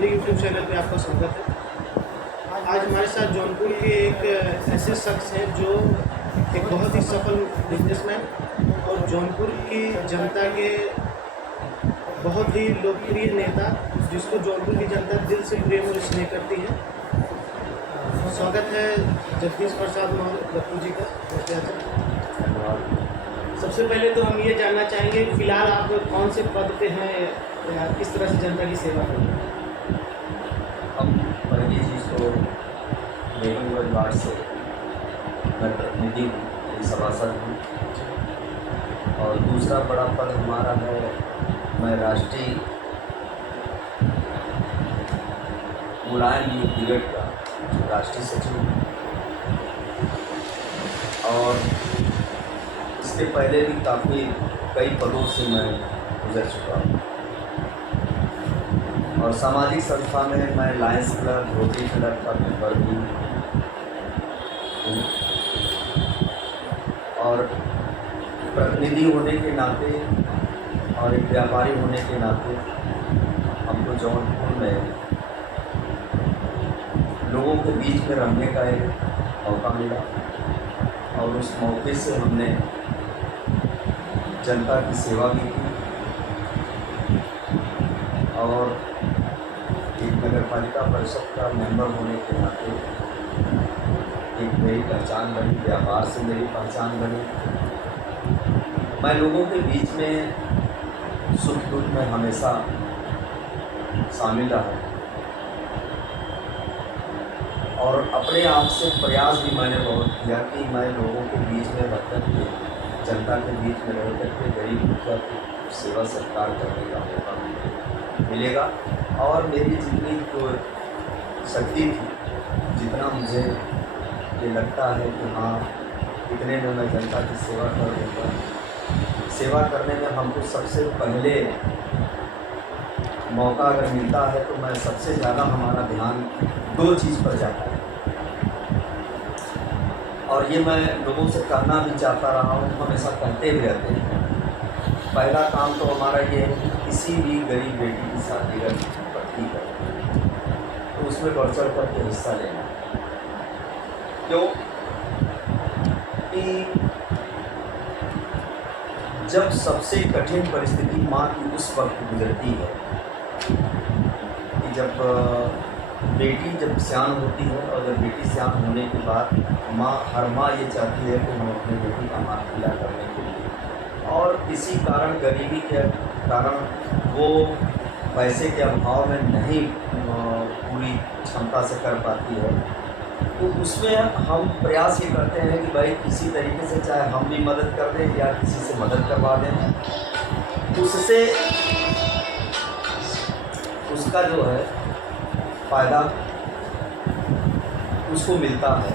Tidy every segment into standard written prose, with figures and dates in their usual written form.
मेरे YouTube channel पे आपका स्वागत है। आज हमारे साथ जौनपुर के एक ऐसे शख्स हैं जो एक बहुत ही सफल बिजनेसमैन और जौनपुर की जनता के बहुत ही लोकप्रिय नेता, जिसको जौनपुर की जनता दिल से प्रेम और स्नेह करती है। स्वागत है जगदीश प्रसाद गप्पू जी का। सबसे पहले तो हम ये जानना चाहेंगे कि फिलहाल आप कौन से पद पे हैं या किस तरह से जनता की सेवा कर रहे हैं? हम पहली चीज़ तो बेगमगंज वार्ड से मैं प्रतिनिधि हूँ, मेरी सभासद हूँ। और दूसरा बड़ा पद हमारा है, मैं राष्ट्रीय मुलायम यूथ ब्रिगेड का राष्ट्रीय सचिव हूँ। और इसके पहले भी काफ़ी कई पदों से मैं गुजर चुका हूँ। और सामाजिक संस्था में मैं लायंस क्लब, रोटरी क्लब का मेंबर भी हूँ। और प्रतिनिधि होने के नाते और एक व्यापारी होने के नाते हमको जौनपुर में लोगों के बीच में रहने का एक मौका मिला और उस मौके से हमने जनता की सेवा भी की। और एक नगर पालिका परिषद का मेंबर होने के नाते एक मेरी पहचान बनी, व्यापार से मेरी पहचान बनी। मैं लोगों के बीच में सुख दुख में हमेशा शामिल रहा और अपने आप से प्रयास भी मैंने बहुत किया कि मैं लोगों के बीच में रहकर के, जनता के बीच में रह करके गरीब दुखिया की सेवा सत्कार करने का मौका मिलेगा। और मेरी जितनी जो शक्ति थी, जितना मुझे ये लगता है कि हाँ इतने में मैं जनता की सेवा कर दूँगा। सेवा करने में हमको सबसे पहले मौका अगर मिलता है तो मैं सबसे ज़्यादा हमारा ध्यान दो चीज़ पर जाता है। और ये मैं लोगों से कहना भी चाहता रहा हूँ, हमेशा कहते भी रहते हैं। पहला काम तो हमारा ये है कि किसी भी गरीब बेटी की शादी अगर पक्की करें तो उसमें बढ़ चढ़ करके हिस्सा लेना। क्यों कि जब सबसे कठिन परिस्थिति माँ की उस वक्त गुजरती है कि जब बेटी जब सयान होती है और जब बेटी सयान होने के बाद हर माँ ये चाहती है कि हम अपनी बेटी का माँ पीला करने के लिए, और किसी कारण गरीबी के कारण वो पैसे के अभाव में नहीं पूरी क्षमता से कर पाती है, तो उसमें हम प्रयास ये करते हैं कि भाई किसी तरीके से चाहे हम भी मदद कर दें या किसी से मदद करवा दें, उससे उसका जो है फ़ायदा उसको मिलता है।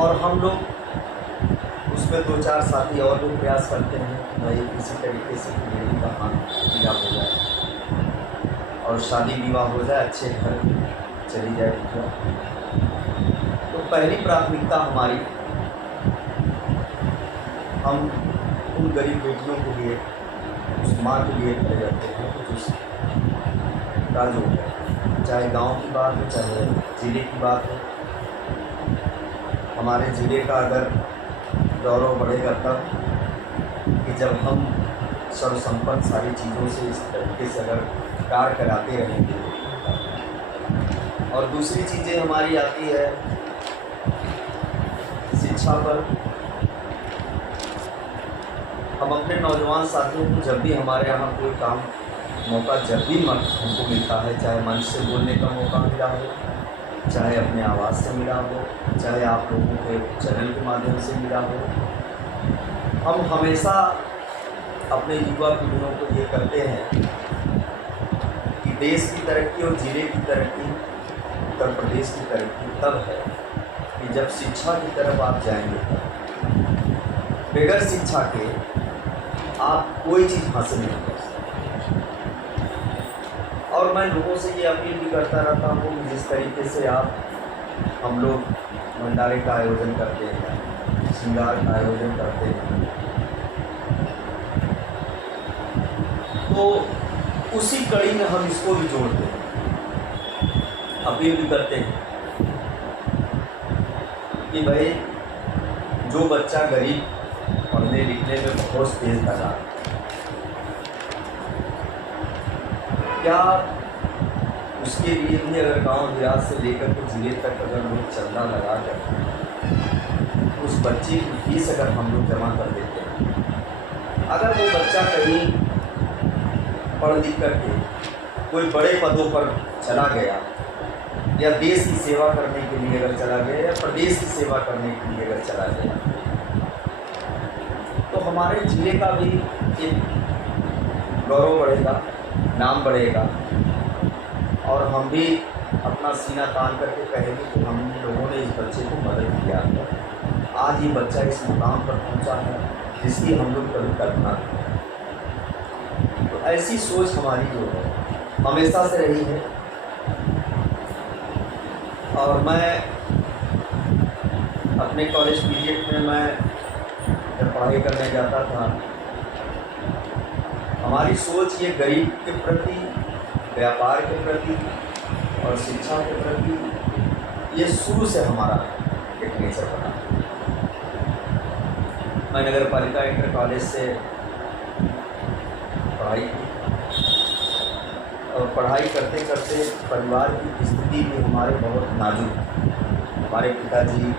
और हम लोग उसमें दो चार साथी और भी प्रयास करते हैं कि भाई किसी तरीके से बेटी का हाथ पीला हो जाए और शादी विवाह हो जाए, अच्छे घर चली जाए बेटियाँ। तो पहली प्राथमिकता हमारी, हम उन गरीब बेटियों के लिए, उस माँ के लिए खड़े रहते हैं कि उसका जो है, चाहे गांव की बात हो चाहे ज़िले की बात हो, हमारे ज़िले का अगर गौरव बढ़ेगा तब कि जब हम सर्वसंपन्न सारी चीज़ों से इस तरीके से अगर कार्य कराते रहेंगे। और दूसरी चीज़ें हमारी आती है शिक्षा पर। हम अपने नौजवान साथियों को जब भी हमारे यहाँ कोई काम मौका जब भी हमको मिलता है, चाहे मंच से बोलने का मौका मिला हो, चाहे अपने आवाज़ से मिला हो, चाहे आप लोगों के चैनल के माध्यम से मिला हो, हम हमेशा अपने युवा पीढ़ियों को ये कहते हैं कि देश की तरक्की और ज़िले की तरक्की, उत्तर प्रदेश की तरक्की तब है कि जब शिक्षा की तरफ आप जाएंगे। बगैर शिक्षा के आप कोई चीज़ हासिल नहीं कर सकते। और मैं लोगों से ये अपील भी करता रहता हूँ कि जिस तरीके से हम लोग भंडारे का आयोजन करते हैं, श्रृंगार का आयोजन करते हैं, तो उसी कड़ी में हम इसको भी जोड़ते हैं, अपील भी करते हैं कि भाई जो बच्चा गरीब पढ़ने लिखने में बहुत तेज लगा, क्या उसके लिए भी अगर गांव देहात से लेकर के जिले तक अगर लोग चंदा लगा कर उस बच्चे की फीस अगर हम लोग जमा कर देते हैं, अगर वो बच्चा कहीं पढ़ लिख करके कोई बड़े पदों पर चला गया या देश की सेवा करने के लिए अगर चला गया या प्रदेश की सेवा करने के लिए अगर चला गया, तो हमारे जिले का भी एक गौरव बढ़ेगा, नाम बढ़ेगा और हम भी अपना सीना तान करके कहेंगे कि हम लोगों ने इस बच्चे को मदद किया है, आज ये बच्चा इस मुकाम पर पहुंचा है जिसकी हम लोग कभी कल्पना की। तो ऐसी सोच हमारी जो है हमेशा से रही है। और मैं अपने कॉलेज पीरियड में मैं जब पढ़ाई करने जाता था, हमारी सोच ये गरीब के प्रति, व्यापार के प्रति और शिक्षा के प्रति ये शुरू से हमारा एक नेचर बना। मैं नगर पालिका इंटर कॉलेज से पढ़ाई की और पढ़ाई करते करते परिवार की स्थिति भी हमारे बहुत नाजुक है। हमारे पिताजी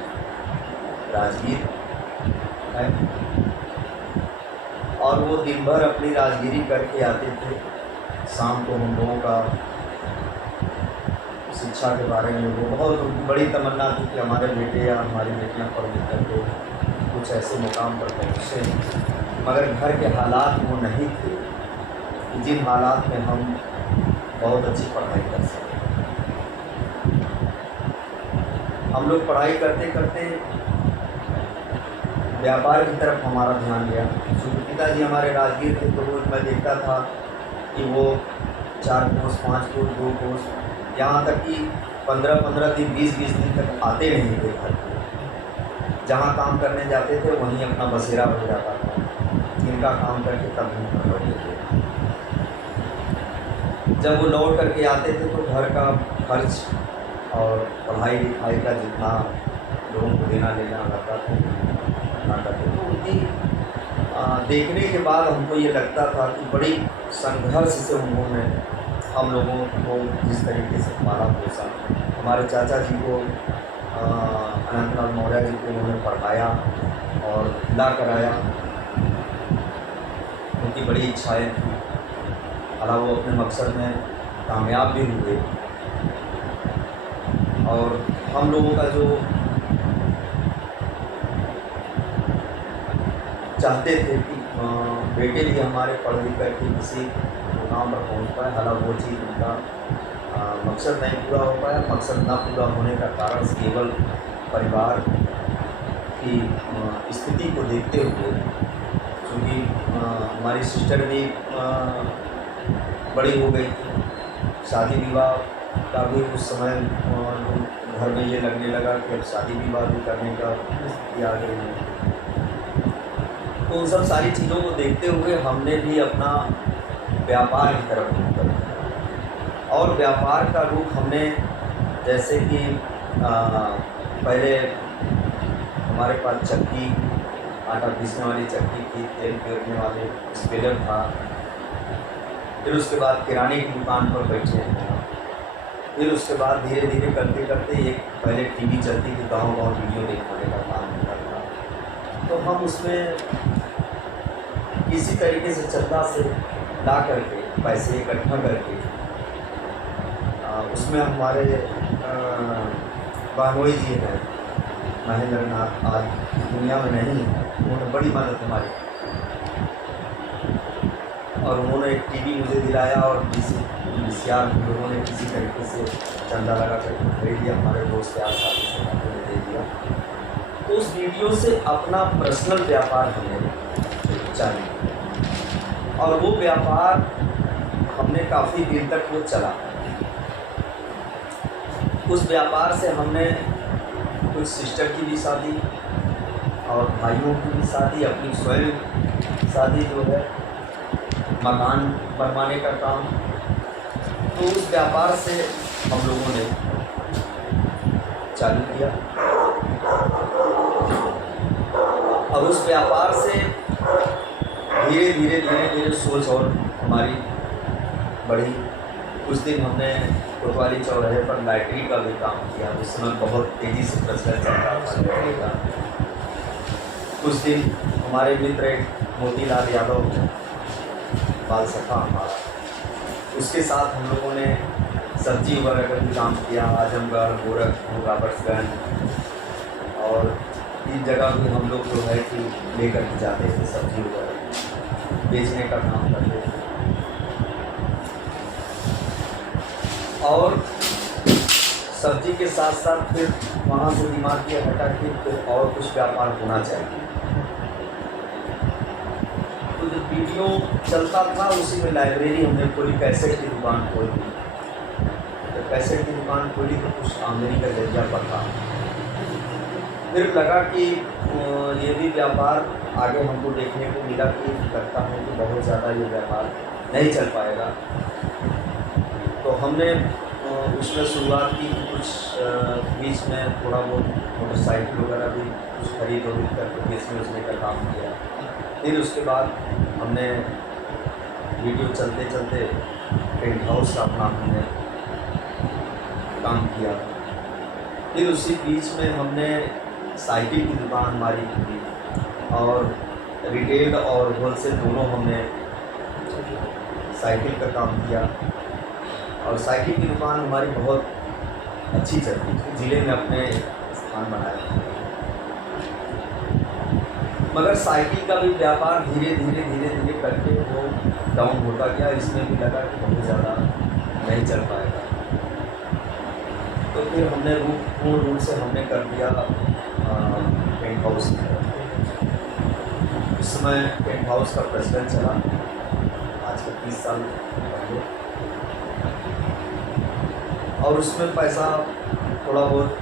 राजगीर हैं और वो दिन भर अपनी राजगिरी करके आते थे, शाम को हम लोगों का शिक्षा के बारे में वो बहुत उनकी बड़ी तमन्ना थी कि हमारे बेटे या हमारी बेटियां पढ़ लिख करके कुछ ऐसे मुकाम पर पहुँचे, मगर घर के हालात वो नहीं थे जिन हालात में हम बहुत अच्छी पढ़ाई कर सकें। हम लोग पढ़ाई करते करते व्यापार की तरफ हमारा ध्यान गया। क्योंकि पिताजी हमारे राजगीर थे तो रोज़ मैं देखता था कि वो 4 कोस 5 कोस 2 कोस यहाँ तक कि 15-15 दिन 20-20 दिन तक आते नहीं थे घर को। जहाँ काम करने जाते थे वहीं अपना बसेरा हो जाता था, इनका काम करके तब हम घर लौटते थे। जब वो लौट करके आते थे तो घर का खर्च और पढ़ाई लिखाई का जितना लोगों को देना लेना लगता था ना करते, तो उनकी देखने के बाद हमको ये लगता था कि बड़ी संघर्ष से उन्होंने हम लोगों को जिस तरीके से पाला पोसा। हमारे चाचा जी को अनंतलाल मौर्य जी को उन्होंने पढ़ाया और ला कराया, उनकी बड़ी इच्छाएँ थी। हालांकि वो अपने मकसद में कामयाब भी हुए और हम लोगों का जो चाहते थे कि बेटे भी हमारे पढ़ लिख करके किसी मुकाम पर पहुँच पाए, हालांकि वो चीज़ उनका मकसद नहीं पूरा हो पाया। मकसद ना पूरा होने का कारण केवल परिवार की स्थिति को देखते हुए, क्योंकि हमारी सिस्टर भी बड़ी हो गई थी, शादी विवाह का भी उस समय घर में ये लगने लगा कि अब शादी विवाह भी करने का स्थिति आ गई है। तो उन सब सारी चीज़ों को देखते हुए हमने भी अपना व्यापार की तरफ रुख कर दिया और व्यापार का रुख हमने, जैसे कि पहले हमारे पास चक्की, आटा पीसने वाली चक्की थी, तेल पेरने वाले स्पेलर था, फिर उसके बाद किराने की दुकान पर बैठे हैं, फिर उसके बाद धीरे धीरे करते करते एक पहले टीवी चलती थी, गांव-गांव वीडियो दिखाने का काम होता था। तो हम उसमें किसी तरीके से चंदा से ला करके पैसे इकट्ठा करके उसमें हमारे बानोई जी हैं, महेंद्र नाथ, आज दुनिया में नहीं है, उन्होंने बड़ी मदद हमारी और उन्होंने एक टीवी मुझे दिलाया और VCR लोगों ने किसी तरीके से चंदा लगा कर खरीद लिया, हमारे दोस्त के साथी से दे दिया। तो उस वीडियो से अपना पर्सनल व्यापार हमने चालू किया और वो व्यापार हमने काफ़ी दिन तक वो चला। उस व्यापार से हमने कुछ सिस्टर की भी शादी और भाइयों की भी शादी, अपनी स्वयं शादी जो है मकान बनवाने का काम। तो उस व्यापार से हम लोगों ने चालू किया और उस व्यापार से धीरे धीरे सोच और हमारी बढ़ी। कुछ दिन हमने कोतवाली चौराहे पर लाइटरी का भी काम किया, उस समय बहुत तेज़ी से प्रचलन चल रहा था लाइटरी का। कुछ दिन हमारे मित्र मोतीलाल यादव बाल सखा हमारा, उसके साथ हम लोगों ने सब्जी वगैरह का भी काम किया। आजमगढ़, गोरखपुर, राबर्ट्सगंज और इन जगह भी हम लोग जो है कि लेकर के जाते थे, सब्जी वगैरह बेचने का काम करते थे। और सब्जी के साथ साथ फिर वहाँ से दिमाग ये हटा कि फिर और कुछ व्यापार होना चाहिए। तो जो वीडियो चलता था उसी में लाइब्रेरी हमने खोली, कैसेट की दुकान खोली। तो कैसेट की दुकान खोली तो कुछ आमदनी का जरिया बढ़ा। फिर लगा कि ये भी व्यापार आगे हमको देखने को मिला कि लगता है कि बहुत ज़्यादा ये व्यापार नहीं चल पाएगा। तो हमने उसमें शुरुआत की। कुछ बीच में थोड़ा बहुत मोटरसाइकिल वगैरह भी कुछ खरीद करके बेचने का काम किया। फिर उसके बाद हमने वीडियो चलते चलते टेंट हाउस का अपना हमने काम किया। फिर उसी बीच में हमने साइकिल की दुकान हमारी खुली और रिटेल और होलसेल दोनों हमने साइकिल का काम किया। और साइकिल की दुकान हमारी बहुत अच्छी चलती थी, ज़िले में अपने स्थान बनाया। मगर साइकिल का भी व्यापार धीरे धीरे करके वो डाउन होता गया। इसमें भी लगा कि बहुत ज़्यादा नहीं चल पाएगा। तो फिर हमने पूर्ण रूप से हमने कर दिया टेंट हाउस। उस समय टेंट हाउस का प्रचलन चला, आज से 30 साल पहले। और उसमें पैसा थोड़ा बहुत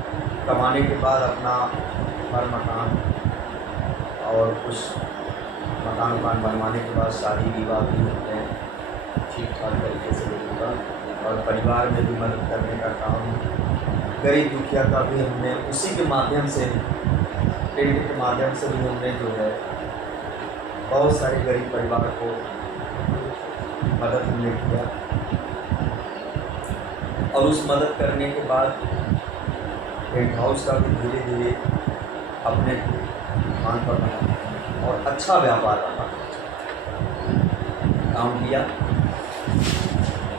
कमाने के बाद अपना घर मकान और कुछ मकान बनवाने के बाद शादी विवाह भी हमने ठीक ठाक तरीके से होगा। और परिवार में भी मदद करने का काम, गरीब दुखिया का भी हमने उसी के माध्यम से, टेंट के माध्यम से भी हमने जो है बहुत सारे गरीब परिवार को मदद हमने किया। और उस मदद करने के बाद टेंट हाउस का भी धीरे धीरे अपने दुकान पर बना और अच्छा व्यापार रहा, काम किया।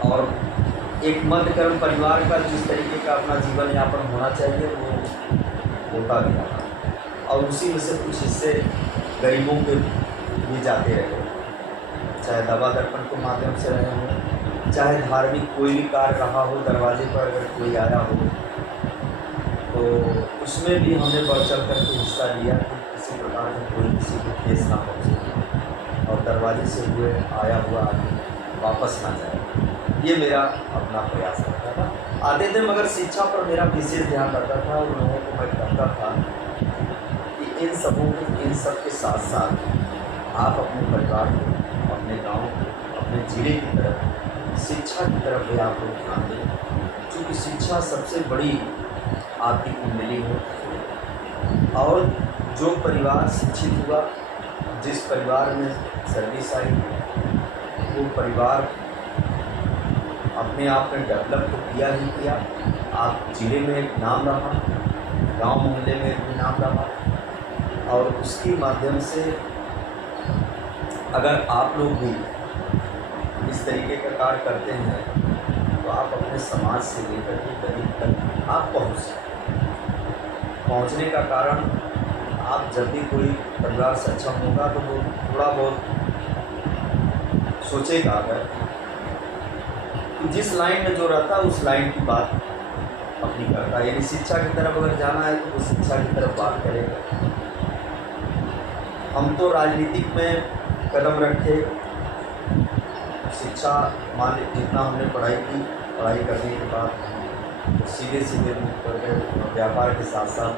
और एक मध्यक्रम परिवार का जिस तरीके का अपना जीवन यापन होना चाहिए वो होता भी रहा। और उसी में से कुछ हिस्से गरीबों के भी जाते रहे, चाहे दवा दर्पण के माध्यम से रहे हों, चाहे धार्मिक कोई भी कार्य रहा हो, दरवाजे पर अगर कोई आया हो तो उसमें भी हमने बढ़ चढ़ कर के हिस्सा लिया कि किसी प्रकार का कोई किसी को ठेस ना पहुँचे और दरवाजे से हुए आया हुआ आदमी वापस ना जाए। ये मेरा अपना प्रयास रहता था। आते थे मगर शिक्षा पर मेरा विशेष ध्यान रहता था। उन लोगों को मैं कहता था कि इन सब के साथ साथ आप अपने परिवार को, अपने गांव को, अपने जिले की तरफ, शिक्षा की तरफ भी आप लोग ध्यान दें, क्योंकि शिक्षा सबसे बड़ी आपकी कुंडली है। और जो परिवार शिक्षित हुआ, जिस परिवार में सर्विस आई, वो परिवार अपने आप में डेवलप तो किया ही किया। आप जिले में एक नाम रहा, गांव मोहल्ले में भी नाम रहा। और उसके माध्यम से अगर आप लोग भी इस तरीके का कार्य करते हैं तो आप अपने समाज से लेकर के गरीब तक आप पहुँचने का कारण, आप जब भी कोई परिवार सक्षम होगा तो वो थोड़ा बहुत सोचेगा अगर तो जिस लाइन में जो रहता है उस लाइन की बात अपनी करता है। यानी शिक्षा की तरफ अगर जाना है तो वो शिक्षा की तरफ बात करेगा। हम तो राजनीतिक में कदम रखे, शिक्षा मान जितना हमने पढ़ाई की, पढ़ाई करने के बाद सीधे मुख कर गए व्यापार के साथ साथ।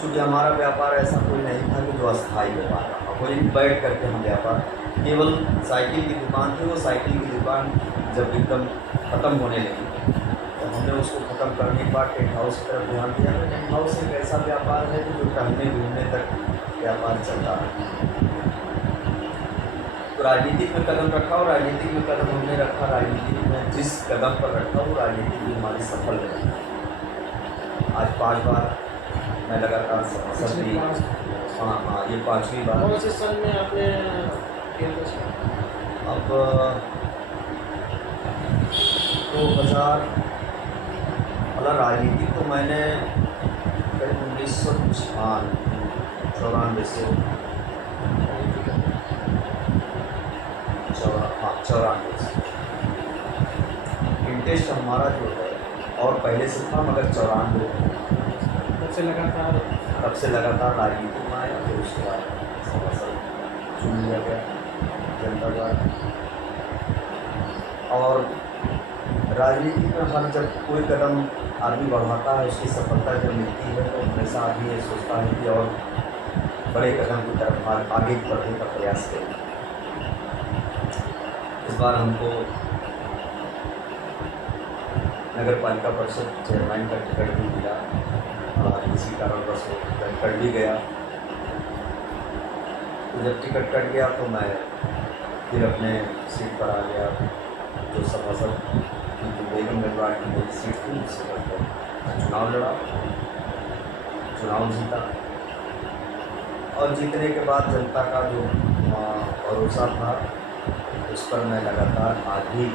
चूँकि हमारा व्यापार ऐसा कोई नहीं था कि जो अस्थायी व्यापार था, कोई बैठ करके हम व्यापार केवल साइकिल की दुकान थी। वो साइकिल की दुकान जब एकदम ख़त्म होने लगी तो हमने उसको ख़त्म करने के बाद टेंट हाउस की तरफ ध्यान दिया। तो टेंट हाउस एक ऐसा व्यापार है कि जो टहलने घूमने तक व्यापार चलता है। तो राजनीतिक में कदम रखा और राजनीतिक में कदम हमने रखा, राजनीतिक में जिस कदम पर रखा वो राजनीतिक में हमारी सफल रही। आज 5 बार मैं लगातार सफल भी। हाँ, ये 5वीं बार। कौन से सन में आपने किया था? अब 2000 वाला राजनीति तो मैंने करीब 1994 से 94 से इंटरेस्ट हमारा जो है और पहले से था, मगर 94 तब से लगातार राजनीति में आया। फिर उसके बाद सब चुन लिया गया जनता द्वारा। और राजनीति में हर जब कोई कदम आदमी बढ़ाता है, उसकी सफलता जब मिलती है तो हमेशा आदमी ये सोचता है कि और बड़े कदम की तरफ आगे बढ़ने का प्रयास करें। इस बार हमको नगर पालिका परिषद चेयरमैन का टिकट भी मिला और इसी कारणवश कट भी गया। तो जब टिकट कट गया तो मैं फिर अपने सीट पर आ गया। जो सभासद बेगम गढ़वाल की मेरी सीट थी उससे मैं चुनाव लड़ा, चुनाव जीता। और जीतने के बाद जनता का जो भरोसा था उस पर मैं लगातार आज भी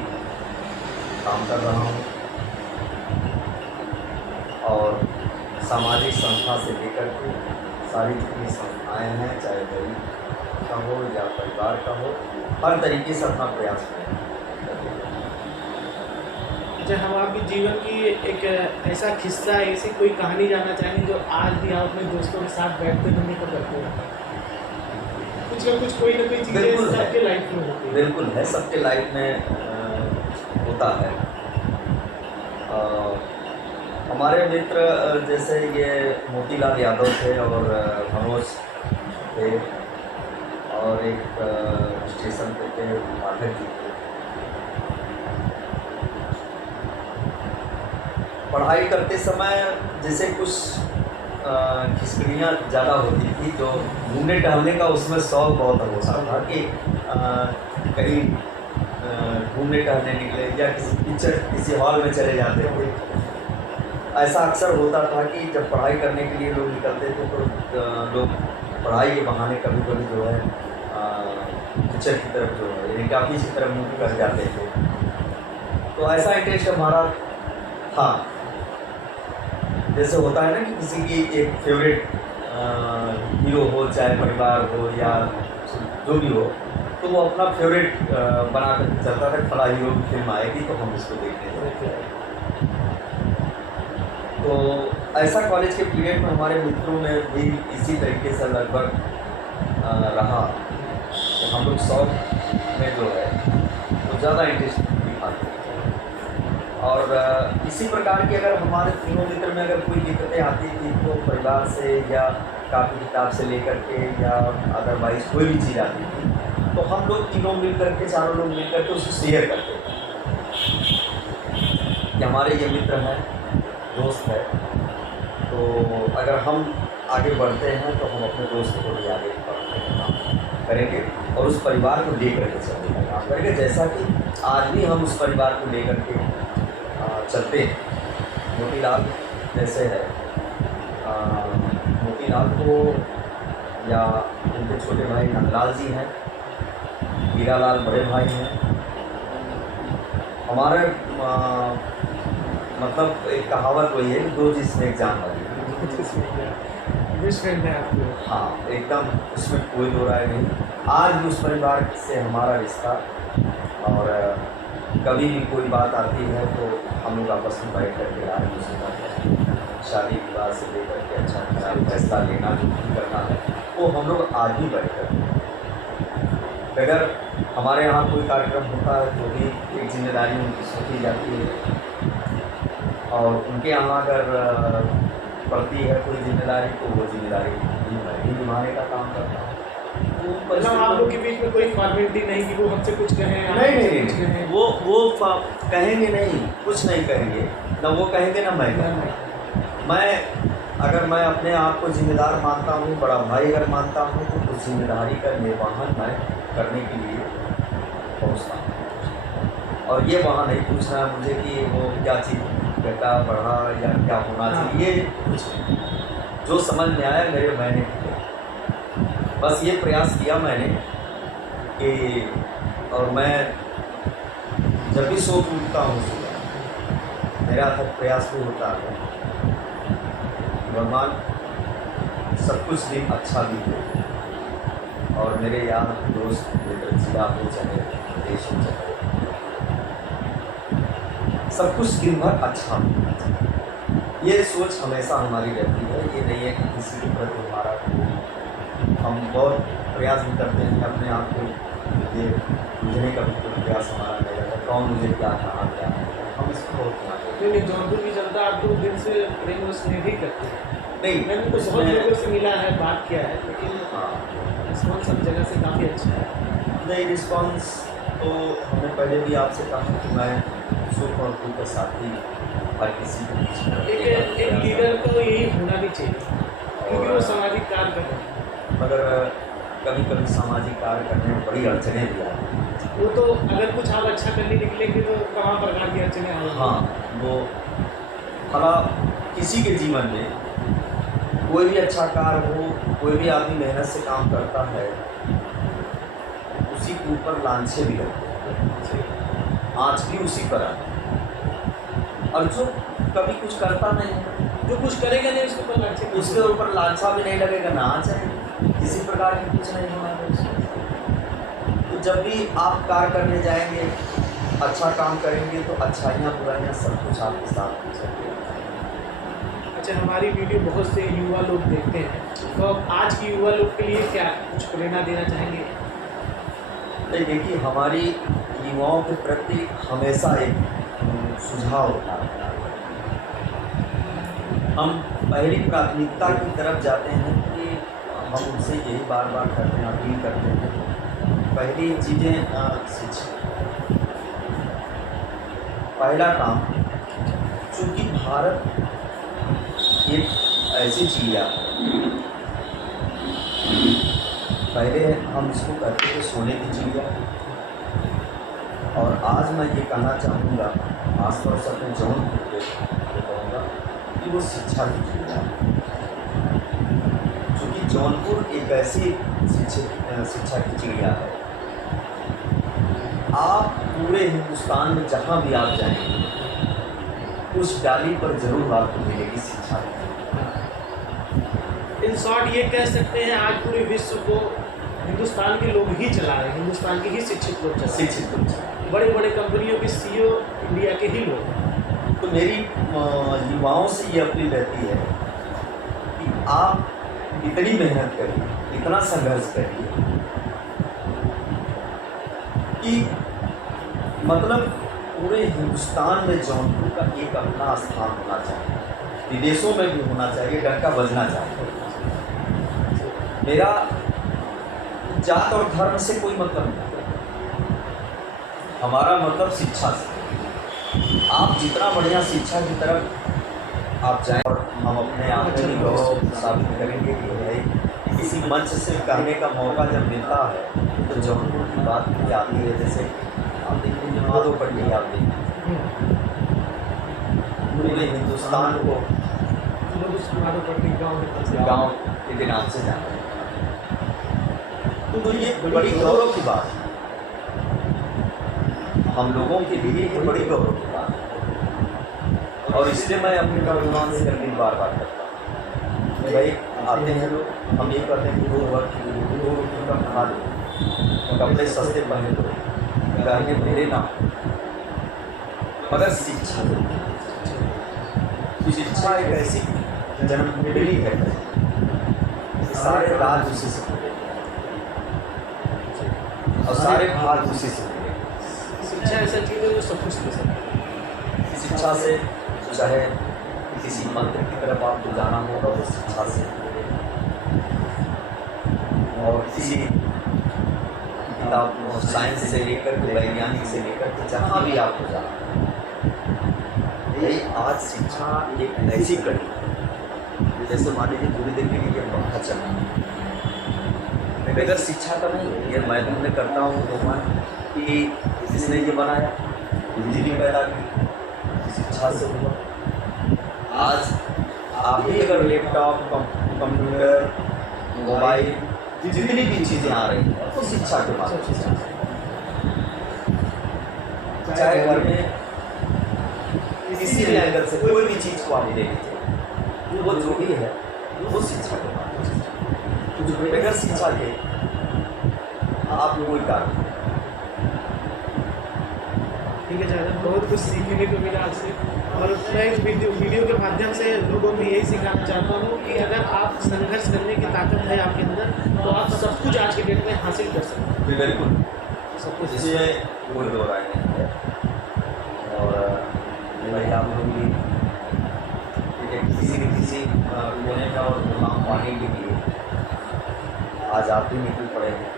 काम कर रहा हूँ। और सामाजिक संस्था से लेकर के सारी जितनी संस्थाएँ हैं, चाहे गरीब का हो या परिवार का हो, हर तरीके से अपना प्रयास करें। अच्छा, हम आपके जीवन की एक ऐसा किस्सा, ऐसी कोई कहानी जानना चाहेंगे जो आज भी आप अपने दोस्तों के साथ बैठते घूमने को करते हैं? कुछ ना कुछ, कोई ना कोई चीज़ें सबके लाइफ में होती है। बिल्कुल है, सबके लाइफ में होता है। हमारे मित्र जैसे ये मोतीलाल यादव थे और मनोज थे और एक स्टेशन पे थे पाठक जी थे। पढ़ाई करते समय जैसे कुछ खिचड़ियाँ ज़्यादा होती थी, जो घूमने टहलने का उसमें शौक़ बहुत होता था कि कहीं घूमने टहलने निकले या किसी पिक्चर किसी हॉल में चले जाते थे। ऐसा अक्सर होता था कि जब पढ़ाई करने के लिए लोग निकलते थे तो लोग पढ़ाई के बहाने कभी कभी जो है पिक्चर की तरफ जो है यानी काफ़ी की तरफ मुँह कर जाते थे। तो ऐसा इंटरेस्ट हमारा था। जैसे होता है ना कि किसी की एक फेवरेट हीरो हो, चाहे परिवार हो या जो भी हो, तो वो अपना फेवरेट बना कर चलता था। फला हीरो की फिल्म आएगी तो हम इसको देखने थे। तो ऐसा कॉलेज के पीरियड में हमारे मित्रों में भी इसी तरीके से लगभग रहा। तो हम लोग शौक में जो है वो ज़्यादा इंटरेस्ट दिखाते हैं। और इसी प्रकार की अगर हमारे तीनों मित्र में अगर कोई दिक्कतें आती थी तो परिवार से या कापी किताब से लेकर के या अदरवाइज़ कोई भी चीज़ आती थी तो हम लोग तीनों मिल करके, चारों लोग मिल करके उसको शेयर करते थे कि हमारे ये मित्र हैं, दोस्त है, तो अगर हम आगे बढ़ते हैं तो हम अपने दोस्त को भी आगे बढ़ने का काम करेंगे और उस परिवार को लेकर के चलने का काम करेंगे। जैसा कि आज भी हम उस परिवार को लेकर के चलते हैं। मोतीलाल जैसे है, मोतीलाल को या उनके छोटे भाई नंदलाल जी हैं, हीरालाल बड़े भाई हैं। हमारे मतलब एक कहावत वही है कि दो जिसमें एक जान वाली। हाँ, एकदम उसमें कोई दो राय नहीं। आज भी उस परिवार से हमारा रिश्ता, और कभी भी कोई बात आती है तो हम लोग आपस में बैठ करके राय शादी विवाह से लेकर के अच्छा खराब फैसला लेना जो भी करना है वो हम लोग आज भी बैठ कर। अगर हमारे यहाँ कोई कार्यक्रम होता है तो भी एक जिम्मेदारी उनकी सौंपी जाती है और उनके यहाँ अगर पड़ती है कोई जिम्मेदारी तो वो जिम्मेदारी मैं ही निभाने का काम करता हूँ। मतलब आप लोग के बीच में कोई फॉर्मेलिटी नहीं कि वो हमसे कुछ कहें, आप नहीं हमसे नहीं कुछ नहीं, कहें? वो कहेंगे नहीं, कुछ नहीं कहेंगे, ना वो कहेंगे ना मैं कहूँगा। मैं अगर मैं अपने आप को जिम्मेदार मानता हूँ, बड़ा भाई अगर मानता हूँ, तो उस जिम्मेदारी का निर्वहन मैं करने के लिए पहुँचता हूँ। और ये वहाँ नहीं पूछना है मुझे कि वो क्या चीज़ बेटा बढ़ा या क्या होना चाहिए, ये कुछ नहीं। जो समझ में आया मैंने किया, बस ये प्रयास किया मैंने कि, और मैं जब भी सो के उठता हूँ सुबह, मेरा तक प्रयास भी होता है भगवान सब कुछ दिन अच्छा भी हो, और मेरे यार दोस्त मित्र जिला हो चाहे देश हो चाहे सब कुछ दिन भर अच्छा होना चाहिए। ये सोच हमेशा हमारी रहती है। ये नहीं है कि किसी के प्रति हमारा, हम बहुत प्रयास भी करते हैं अपने आप को ये बुझने का भी कोई प्रयास हमारा नहीं रहता, कौन मुझे क्या कहा क्या है, हम इसको बहुत ध्यान देते हैं। नहीं, जौनपुर की जनता आपको दिल से प्रेम और स्नेह भी करती है। नहीं, मैंने तो बहुत लोगों से मिला है, बात किया है, लेकिन हाँ रिस्पॉन्स सब जगह से काफ़ी अच्छा है। नहीं, रिस्पॉन्स तो हमने पहले भी आपसे कहा कि मैं सुख और दुख का साथी हर किसी के बीच में एक लीडर को यही होना भी चाहिए, क्योंकि वो सामाजिक कार्य कर रहे हैं। मगर कभी कभी सामाजिक कार्य करने में बड़ी अड़चनें भी आती हैं। वो तो अगर कुछ आप अच्छा करने निकलेंगे तो तमाम प्रकार की अड़चनें आएंगी। हाँ, वो भला किसी के जीवन में कोई भी अच्छा कार्य हो, कोई भी आदमी मेहनत से काम करता है, उसी के ऊपर लांछे भी लगते हैं, आँच भी उसी पर आती है। और जो कभी कुछ करता नहीं है, जो कुछ करेगा नहीं उसके ऊपर लांछे उसके ऊपर लांछा भी नहीं लगेगा, ना आँच आएगी, किसी प्रकार की कुछ नहीं होना है उसमें। तो जब भी आप कार्य करने जाएंगे, अच्छा काम करेंगे, तो अच्छाइयाँ बुराइयाँ सब कुछ आपके साथ हो सकती है। अच्छा, हमारी वीडियो बहुत से युवा लोग देखते हैं, तो आज की युवा लोग के लिए क्या कुछ प्रेरणा देना चाहेंगे? नहीं, देखिए हमारी युवाओं के प्रति हमेशा एक सुझाव होता है। हम पहली प्राथमिकता की तरफ जाते हैं कि हम उनसे यही बार बार करते हैं, अपील करते हैं। पहली चीज़ें शिक्षा, पहला काम, चूँकि भारत एक ऐसी चीज़ है, पहले हम इसको कहते थे सोने की चिड़िया, और आज मैं ये कहना चाहूँगा, खासतौर से अपने जौनपुर के कहूँगा कि वो शिक्षा की चिड़िया है। क्योंकि जौनपुर एक ऐसी शिक्षा की चिड़िया है, आप पूरे हिंदुस्तान में जहाँ भी आप जाएंगे, उस डाली पर जरूर आपको मिलेगी शिक्षा। इन शॉर्ट ये कह सकते हैं, आज पूरे विश्व को हिंदुस्तान के लोग ही चला रहे हैं, हिंदुस्तान के ही शिक्षित लोग चला रहे हैं। शिक्षित लोग, बड़े बड़े कंपनियों के CEO इंडिया के ही लोग हैं। तो मेरी युवाओं से ये अपील रहती है कि आप इतनी मेहनत करिए, इतना संघर्ष करिए कि मतलब पूरे हिंदुस्तान में जौनपुर का एक अपना स्थान होना चाहिए, विदेशों में भी होना चाहिए, डंका बजना चाहिए। मेरा जात और धर्म से कोई मतलब नहीं, हमारा मतलब शिक्षा से। आप जितना बढ़िया शिक्षा की तरफ आप जाएं, और हम अपने आप में भी गौरव साबित करेंगे कि भाई किसी मंच से कहने का मौका जब मिलता है तो जौनपुर की बात की जाती है। जैसे आप देखिए माधोपट्टी, आप देखिए पूरे हिंदुस्तान को गाँव के नाम से जाना है, तो ये बड़ी गौरव की बात है, हम लोगों के लिए ये बड़ी गौरव की बात है। और इसलिए मैं अपने भगवान से अपील बार बार करता हूँ, भाई आते हैं लोग, हम ये कहते हैं कि 2 रुपये का खा दो, कपड़े सस्ते पहने दो, गहने मेरे ना, मगर शिक्षा शिक्षा एक ऐसी जन्म मिली है, सारे राज उसी से मिले और सारे भाग उसी से मिले। शिक्षा ऐसा चीज़ है जो सब कुछ दे सकती है। शिक्षा से चाहे किसी मंत्र की तरफ आपको जाना होगा तो शिक्षा से, और किसी आप साइंस से लेकर के वैज्ञानिक से लेकर के जहाँ भी आपको जाना, यही आज शिक्षा एक ऐसी कड़ी है, जैसे मान लीजिए थोड़ी देर के लिए पंखा चल रहा है, बगैर शिक्षा का नहीं है। ये मैं धंधे करता हूँ भगवान कि जिसने ये बनाया, बिजली पैदा की, शिक्षा से हुआ। आज आप ही अगर लैपटॉप, कंप्यूटर, मोबाइल, जितनी भी चीज़ें आ रही हैं तो शिक्षा के माध्यम से, चाहे घर में किसी भी एंगल से कोई भी चीज़ को आप ले लीजिए, वो जो भी है वो शिक्षा के माध्यम से। जो बगैर शिक्षा के आप कोई कार्य, ठीक है ज़्यादा बहुत कुछ सीखने को मिला आपसे। और मैं इस वीडियो के माध्यम से लोगों को यही सिखाना चाहता हूँ कि अगर आप संघर्ष करने की ताकत है आपके अंदर, तो आप सब कुछ आज के डेट में हासिल कर सकते हैं। बिल्कुल सब कुछ इसमें कोई दो राय नहीं है। और भाई आप लोग भी किसी न किसी कोने का और मुकाम पाने के लिए आज आप ही निकल पड़े हैं।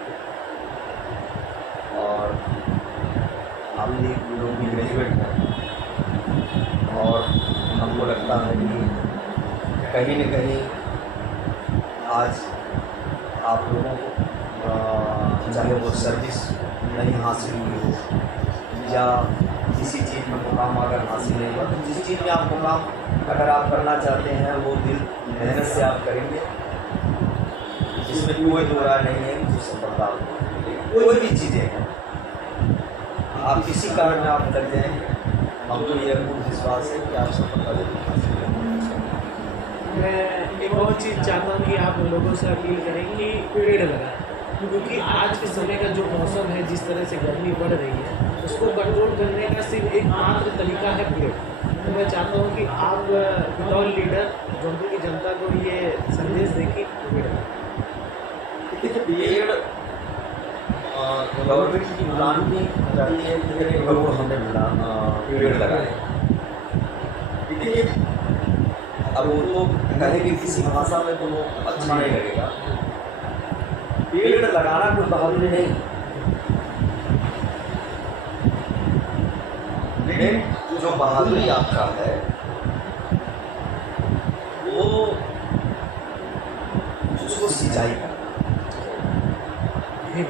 और आप भी लोग भी ग्रेजुएट हैं और हमको लगता है कि कहीं न कहीं आज आप लोगों को चाहे वो सर्विस नहीं हासिल हुई हो या किसी चीज़ में मुकाम अगर हासिल नहीं हुआ, तो जिस चीज़ में आप मुकाम अगर आप करना चाहते हैं वो दिल मेहनत से आप करेंगे, जिसमें कोई दो राय नहीं है कि सफलता कोई भी चीज़ें हैं, आप किसी कारण में आप लग जाएंगे, हमको ये पूर्ण विश्वास है कि आप सफलता जरूर हासिल करेंगे। मैं एक और चीज़ चाहता हूँ कि आप लोगों से अपील करें कि पेड़ लगाएं, क्योंकि आज के समय का जो मौसम है, जिस तरह से गर्मी बढ़ रही है, उसको कंट्रोल करने का सिर्फ एकमात्र तरीका है पेड़। तो मैं चाहता हूँ कि आप विदाउट लीडर जौनपुर की जनता को ये संदेश दें कि पेड़ लगाएं। पेड़ गवर्नमेंट की प्लान भी रहती है, कितने करोड़ हमने पेड़ लगाए। देखिए अब वो तो कहेंगे किसी भाषा में तो वो अच्छा नहीं लगेगा। पेड़ लगाना कोई बहादुरी नहीं, लेकिन जो बहादुरी आपका है वो उसको सिंचाई करना,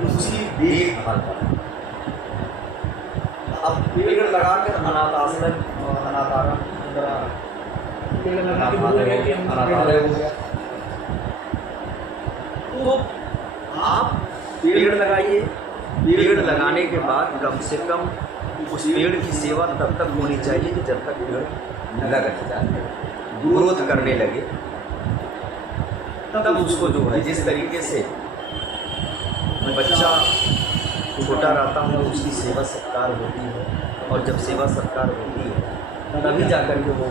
उसकी देखभाल करना। अब पेड़ लगा कर अनाथालय हो गया, तो आप पेड़ लगाइए। पेड़ लगाने के बाद कम से कम उस पेड़ की सेवा तब तक होनी चाहिए कि जब तक पेड़ लग जाए, ग्रोथ करने लगे, तब उसको जो है जिस तरीके से बच्चा छोटा रहता है उसकी सेवा सत्कार होती है, और जब सेवा सत्कार होती है तभी जाकर के वो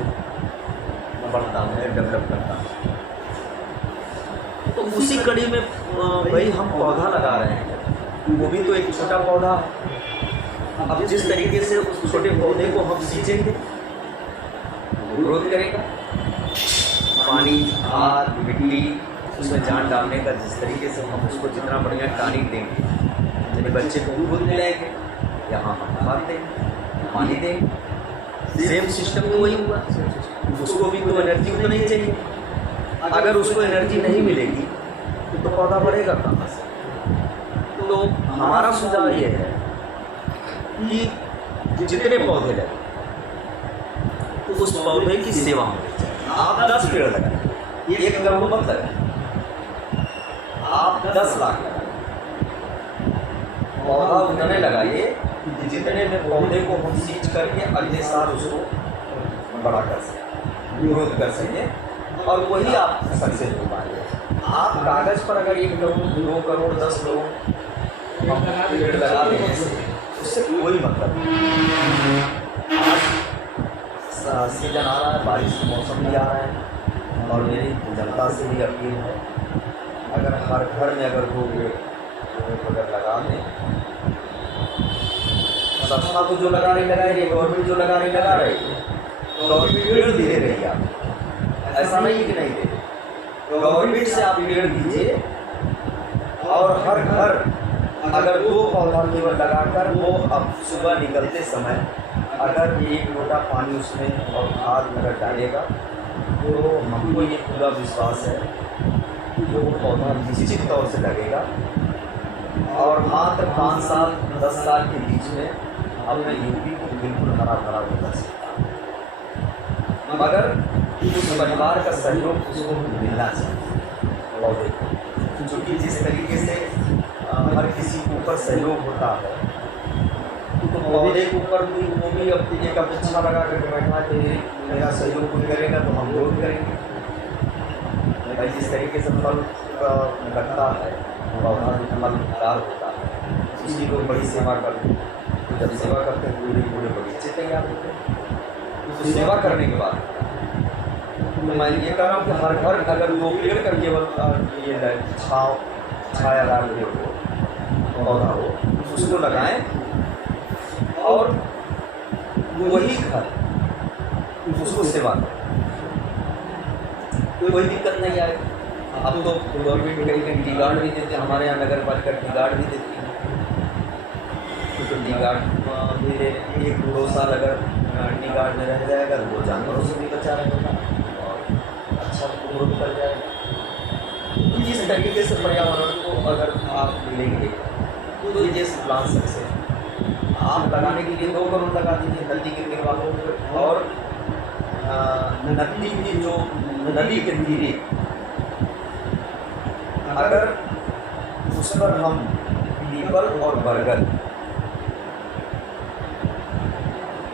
बढ़ता है, डेवलप करता है। तो उसी कड़ी में भाई हम पौधा लगा रहे हैं, वो भी तो एक छोटा पौधा है। अब जिस तरीके से उस छोटे पौधे को हम सींचेंगे ग्रोथ करेगा, पानी, खाद, मिट्टी उसमें जान डालने का जिस तरीके से हम उसको जितना बढ़िया टॉनिक देंगे, यानी बच्चे को दूध मिलाएंगे, यहाँ हम खाद देंगे, पानी देंगे, सेम सिस्टम तो वही हुआ। उसको भी तो एनर्जी तो नहीं चाहिए, अगर उसको एनर्जी नहीं मिलेगी तो पौधा बढ़ेगा कहाँ से। तो हमारा सुझाव ये है कि जितने पौधे लगे तो उस पौधे की सेवा होनी चाहिए। आप 10 पेड़ लगाएं, एक अगर वो मत लगाएं, आप 10 लाख लगाएं, पौधा उतने लगाइए जितने में पौधे को हम सींच करके अगले साल उसको बड़ा कर सकें, ग्रोथ कर सकें, और वही आप सक्सेस हो पाएंगे। आप कागज़ पर अगर 1 करोड़, 2 करोड़, 10 करोड़ पेड़ लगा देने से उससे कोई मतलब नहीं। आज सीजन आ रहा है, बारिश का मौसम भी आ रहा है, और मेरी जनता से भी अपील है, अगर हर घर में अगर 2 पेड़ अगर लगा दें, सस्ता तो जो लगा रही गवर्नमेंट जो लगा रही है, गवर्नमेंट पेड़ दे रही है आप, ऐसा नहीं कि नहीं दे रही। गवर्नमेंट से आप पेड़ दीजिए और हर घर अगर 2 पौधा केवल लगाकर वो अब सुबह निकलते समय अगर 1 लोटा पानी उसमें और खाद अगर डालेगा तो हमको ये पूरा विश्वास है कि वो पौधा निश्चित तौर से लगेगा और मात्र 5 साल 10 साल के बीच में अपने यूपी को बिल्कुल हरा भरा बदल सकता है, मगर उस परिवार का सहयोग उसको मिलना चाहिए पौधे को, क्योंकि जिस तरीके से हर किसी के ऊपर सहयोग होता है तो पौधे के ऊपर भी वो भी अपनी एक अपेक्षा लगा कर बैठा कि मेरा सहयोग कोई करेगा तो हम लोग करेंगे। भाई जिस तरीके से फल लगता है पौधा फलदार होता है उसकी लोग बड़ी सेवा करते हैं, तो जब सेवा करते हैं पूरे पूरे बगीचे तैयार होते हैं। तो सेवा करने के बाद तो मैं ये कह रहा हूँ कि हर घर अगर 2 पेड़ का केवल ये छायादार पेड़ हो पौधा हो उसको लगाएं और वही घर उसको सेवा करें, कोई दिक्कत नहीं आएगी। अब तो गवर्नमेंट कहीं टी गार्ड भी देते हैं, हमारे यहाँ नगर पालिका टी गार्ड भी देती है, तो टी गार्ड भी दे 1-2 साल अगर टी गार्ड में रह जाएगा तो वो जानवरों से भी बचा रहेगा और अच्छा ग्रोथ कर जाएगा। तो इस तरीके से पर्यावरण को अगर आप लेंगे तो ये प्लान सक्सेस आप लगाने के लिए 2 करोड़ लगा दीजिए नदी के किनारों पर और नदी की जो नदी के तीरे अगर उस पर हम पीपल और बरगद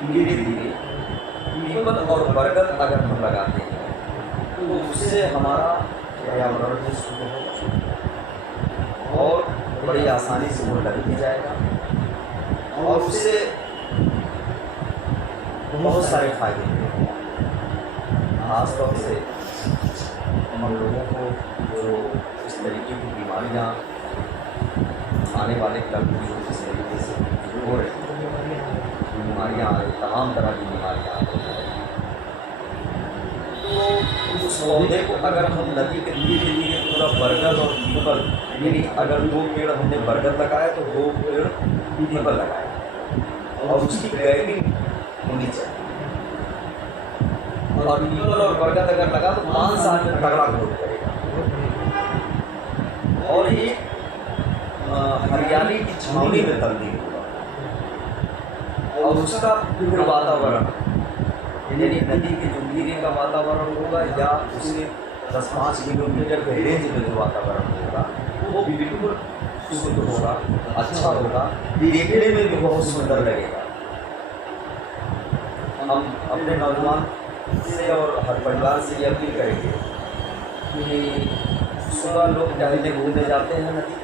धीरे धीरे पीपल और बरगद अगर हम लगाते हैं तो उससे हमारा पर्यावरण भी शुद्ध होगा और बड़ी आसानी से वो लग भी जाएगा और उससे बहुत सारे फायदे मिलेंगे। खास तौर से हम लोगों को जो इस तरीके की बीमारियाँ आने वाले कल जो इस तरीके से हो रही बीमारियाँ आ रही तमाम तरह की बीमारियाँ आ रही हैं, तो उस पौधे को अगर हम नदी के धीरे धीरे पूरा बरगद और पीपल यानी अगर 2 पेड़ हमने बरगद लगाया तो 2 पेड़ पीपल लगाए और उसकी ग्रेडिंग होनी चाहिए और पीपल और बरगद अगर लगा तो 5 साल में तगड़ा ग्रोथ करेगा और एक हरियाली की छावनी में तब्दील होगा और उसका फिर वातावरण यानी नदी के जो नीरे का वातावरण होगा या उसके 10-5 किलोमीटर के रेंज में जो वातावरण होगा वो बिल्कुल शुद्ध होगा, अच्छा होगा, देखने में भी बहुत सुंदर लगेगा। हम अपने नौजवान से और हर परिवार से ये अपील करेंगे कि सुबह लोग टहलने घूमने जाते हैं नदी,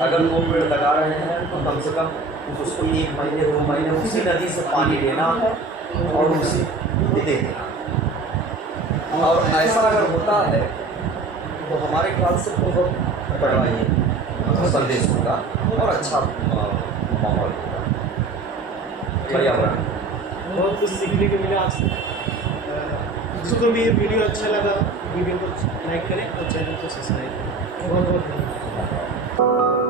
अगर 2 पेड़ लगा रहे हैं तो कम से कम उसको 1 महीने 2 महीने उसी नदी से पानी लेना है और उसे दे देना। और ऐसा अगर होता है तो हमारे ख्याल से बहुत बड़ा ये संदेश होगा और अच्छा माहौल होगा पर्यावरण। बहुत कुछ सीखने को मिला आज। जिसको भी ये वीडियो अच्छा लगा वीडियो को लाइक करें और चैनल को सब्सक्राइब करें। बहुत बहुत धन्यवाद।